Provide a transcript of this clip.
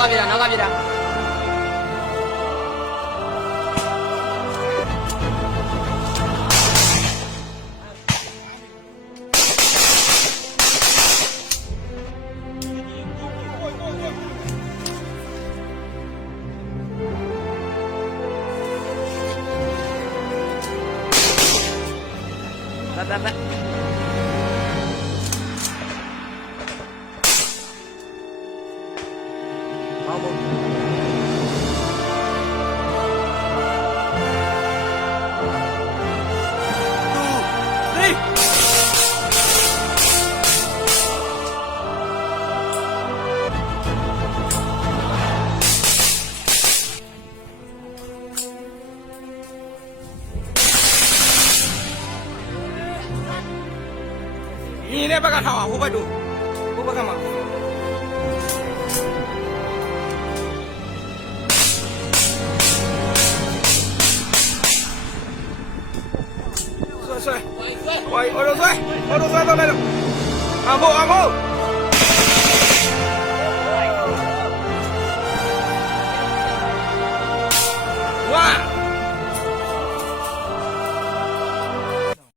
来来来。ဘာမို့你那边干啥？我不懂，我不干嘛。Vaya, vaya, vaya,